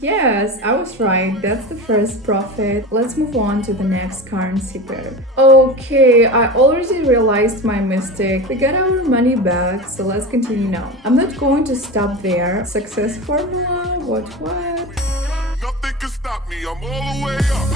Yes, I was right. That's the first profit. Let's move on to the next currency pair. Okay, I already realized my mistake. We got our money back, so let's continue now. I'm not going to stop there. Success formula, what? Nothing can stop me, I'm all the way up.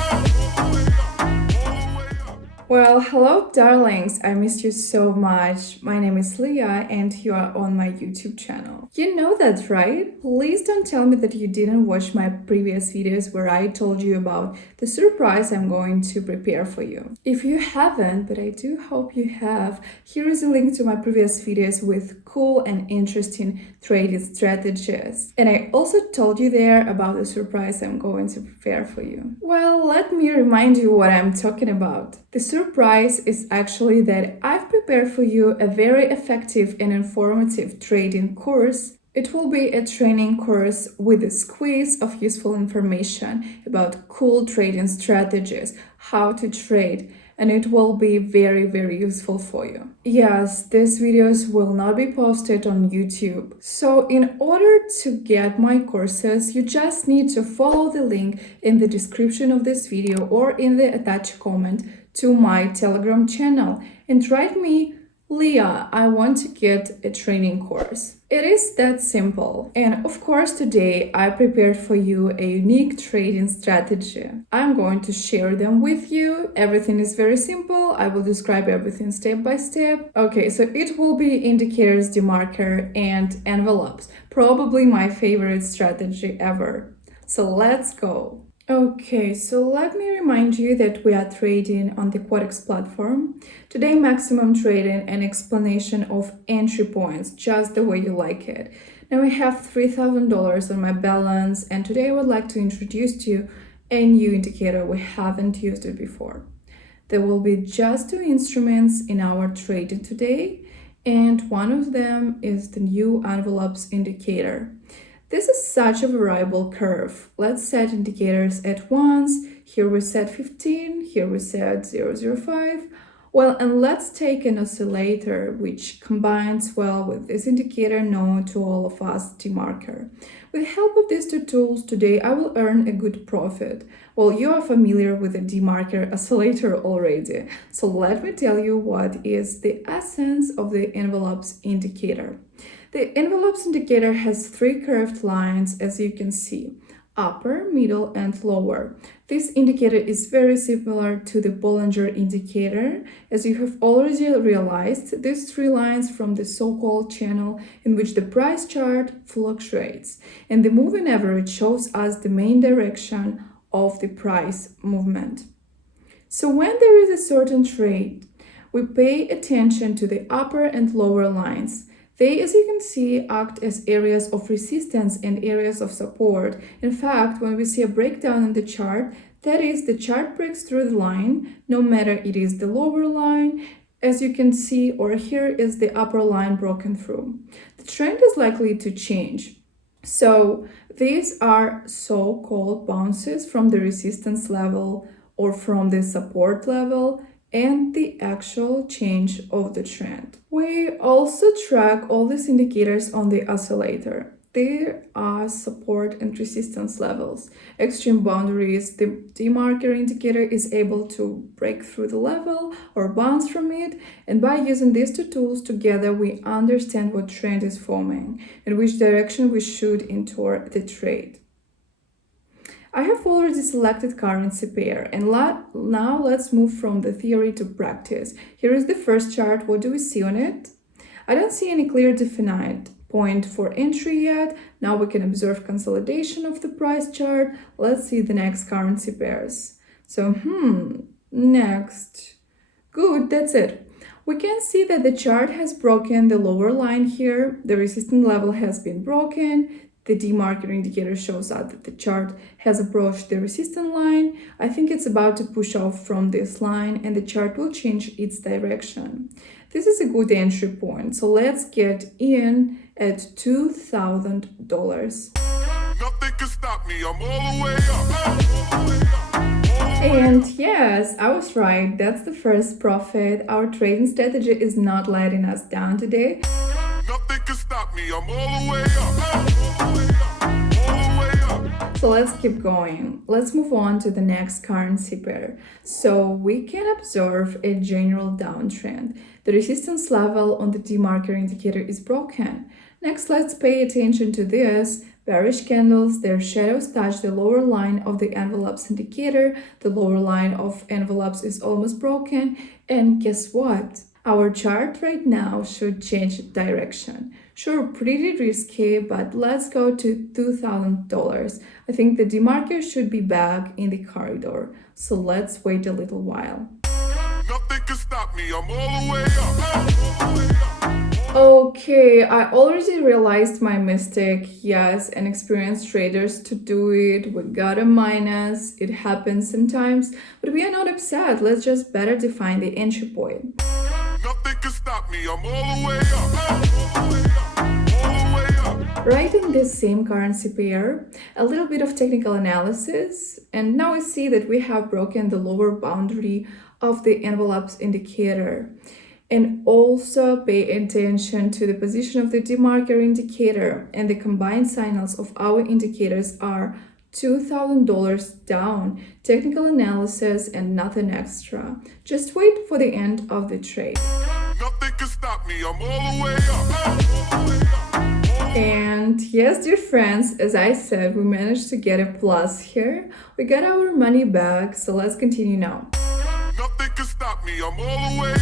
Well, hello darlings, I missed you so much. My name is Liya and you are on my YouTube channel. You know that, right? Please don't tell me that you didn't watch my previous videos where I told you about the surprise I'm going to prepare for you. If you haven't, but I do hope you have, here is a link to my previous videos with cool and interesting trading strategies. And I also told you there about the surprise I'm going to prepare for you. Well, let me remind you what I'm talking about. The surprise is actually that I've prepared for you a very effective and informative trading course. It will be a training course with a squeeze of useful information about cool trading strategies, how to trade, and it will be very useful for you. Yes, these videos will not be posted on YouTube. So in order to get my courses, you just need to follow the link in the description of this video or in the attached comment to my Telegram channel and write me, Liya, I want to get a training course. It is that simple. And of course, today I prepared for you a unique trading strategy. I'm going to share them with you. Everything is very simple. I will describe everything step by step. Okay, so it will be indicators, DeMarker, and envelopes. Probably my favorite strategy ever. So let's go. Okay, so let me remind you that we are trading on the Quotex platform. Today, maximum trading and explanation of entry points, just the way you like it. Now I have $3,000 on my balance, and today I would like to introduce to you a new indicator. We haven't used it before. There will be just two instruments in our trading today, and one of them is the new envelopes indicator. This is such a variable curve. Let's set indicators at once. Here we set 15, here we set 0.05. Well, and let's take an oscillator which combines well with this indicator known to all of us, DeMarker. With the help of these two tools, today I will earn a good profit. Well, you are familiar with the DeMarker oscillator already, so let me tell you what is the essence of the envelopes indicator. The envelopes indicator has three curved lines, as you can see, upper, middle, and lower. This indicator is very similar to the Bollinger indicator. As you have already realized, these three lines from the so-called channel in which the price chart fluctuates, and the moving average shows us the main direction of the price movement. So when there is a certain trade, we pay attention to the upper and lower lines. They, as you can see, act as areas of resistance and areas of support. In fact, when we see a breakdown in the chart, that is, the chart breaks through the line, no matter it is the lower line, as you can see, or here is the upper line broken through. The trend is likely to change. So these are so-called bounces from the resistance level or from the support level and the actual change of the trend. We also track all these indicators on the oscillator. There are support and resistance levels, extreme boundaries. The DeMarker indicator is able to break through the level or bounce from it, and by using these two tools together, we understand what trend is forming and which direction we should enter the trade. I have already selected currency pair, and now let's move from the theory to practice. Here is the first chart. What do we see on it? I don't see any clear defined point for entry yet. Now we can observe consolidation of the price chart. Let's see the next currency pairs. So, next. Good, that's it. We can see that the chart has broken the lower line here. The resistance level has been broken. The DeMarker indicator shows us that the chart has approached the resistance line. I think it's about to push off from this line and the chart will change its direction. This is a good entry point, so let's get in at $2,000. Nothing can stop me, I'm all the way up. And yes, I was right, that's the first profit. Our trading strategy is not letting us down today. Nothing can stop me, I'm all the way up. So let's keep going. Let's move on to the next currency pair. So we can observe a general downtrend. The resistance level on the DeMarker indicator is broken. Next, let's pay attention to this. Bearish candles, their shadows touch the lower line of the envelopes indicator. The lower line of envelopes is almost broken. And guess what? Our chart right now should change direction. Sure, pretty risky, but let's go to $2,000. I think the DeMarker should be back in the corridor. So let's wait a little while. Nothing can stop me. I'm all the way up. Okay, I already realized my mistake. Yes, and experienced traders to do it. We got a minus. It happens sometimes, but we are not upset. Let's just better define the entry point. Nothing can stop me. I'm all the way up. All the way up. Right in this same currency pair, a little bit of technical analysis, and now we see that we have broken the lower boundary of the envelopes indicator. And also pay attention to the position of the DeMarker indicator, and the combined signals of our indicators are $2,000 down. Technical analysis and nothing extra. Just wait for the end of the trade. Nothing can stop me. I'm all the way up. And yes, dear friends, as I said, we managed to get a plus here. We got our money back, so let's continue now. Nothing can stop me. I'm all the way up.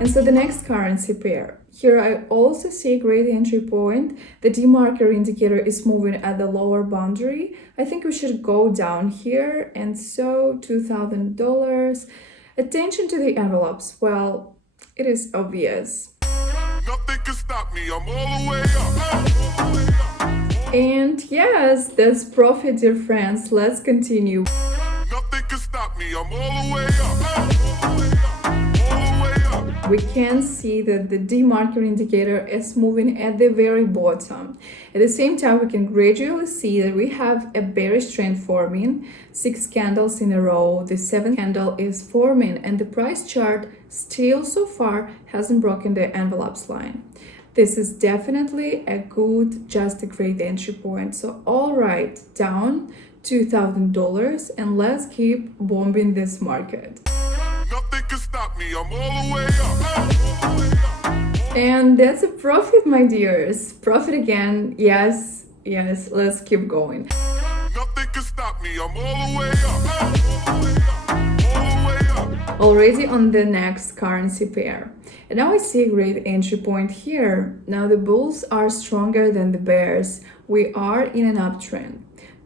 And so the next currency pair. Here I also see a great entry point. The DeMarker indicator is moving at the lower boundary. I think we should go down here, and so $2,000. Attention to the envelopes. Well, it is obvious. Nothing can stop me. I'm all the way up. And yes, that's profit, dear friends. Let's continue. Nothing can stop me. I'm all the way up. We can see that the DeMarker indicator is moving at the very bottom. At the same time, we can gradually see that we have a bearish trend forming, 6 candles in a row. The 7th candle is forming, and the price chart still so far hasn't broken the envelopes line. This is definitely a good, just a great entry point. So all right, down $2,000, and let's keep bombing this market. Nothing can stop me. I'm all the way up. And that's a profit, my dears. Profit again. Yes, let's keep going. Nothing can stop me. I'm all the way up. All the way up. Already on the next currency pair. And now I see a great entry point here. Now the bulls are stronger than the bears. We are in an uptrend.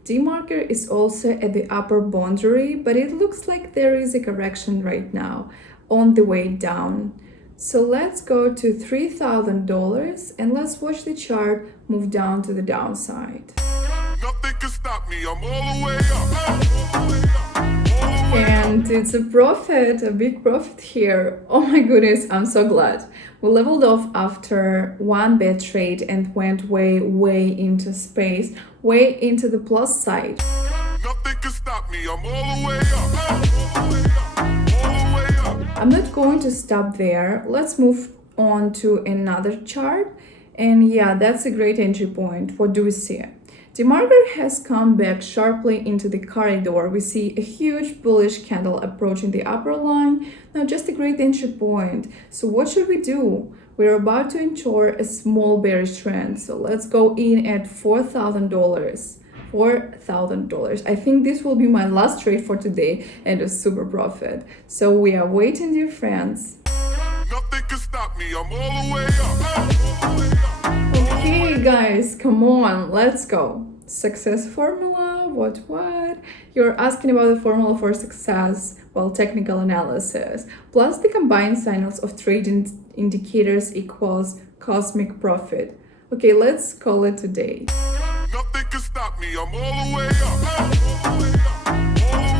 DeMarker is also at the upper boundary, but it looks like there is a correction right now on the way down. So let's go to $3,000 and let's watch the chart move down to the downside. Nothing can stop me. I'm all the way up. And it's a profit, a big profit here. Oh my goodness, I'm so glad. We leveled off after one bad trade and went way into space, way into the plus side. Nothing can stop me. I'm all the way up. All the way up. I'm not going to stop there. Let's move on to another chart. And yeah, that's a great entry point. What do we see? DeMarker has come back sharply into the corridor. We see a huge bullish candle approaching the upper line. Now just a great entry point. So what should we do? We're about to enter a small bearish trend. So let's go in at $4,000. $4,000. I think this will be my last trade for today and a super profit. So we are waiting, dear friends. Nothing can stop me. I'm all the way up. Okay, guys, come on, let's go. Success formula, what? You're asking about the formula for success. Well, technical analysis plus the combined signals of trading indicators equals cosmic profit. Okay, let's call it today. Nothing can stop me. I'm all the way up. All the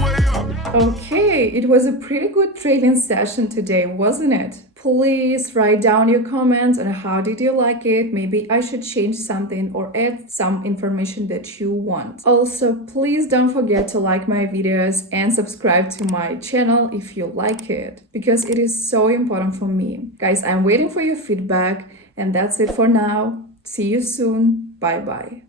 way up. Okay, it was a pretty good trading session today, wasn't it? Please write down your comments on how did you like it. Maybe I should change something or add some information that you want. Also, please don't forget to like my videos and subscribe to my channel if you like it, because it is so important for me. Guys, I'm waiting for your feedback, and that's it for now. See you soon. Bye bye.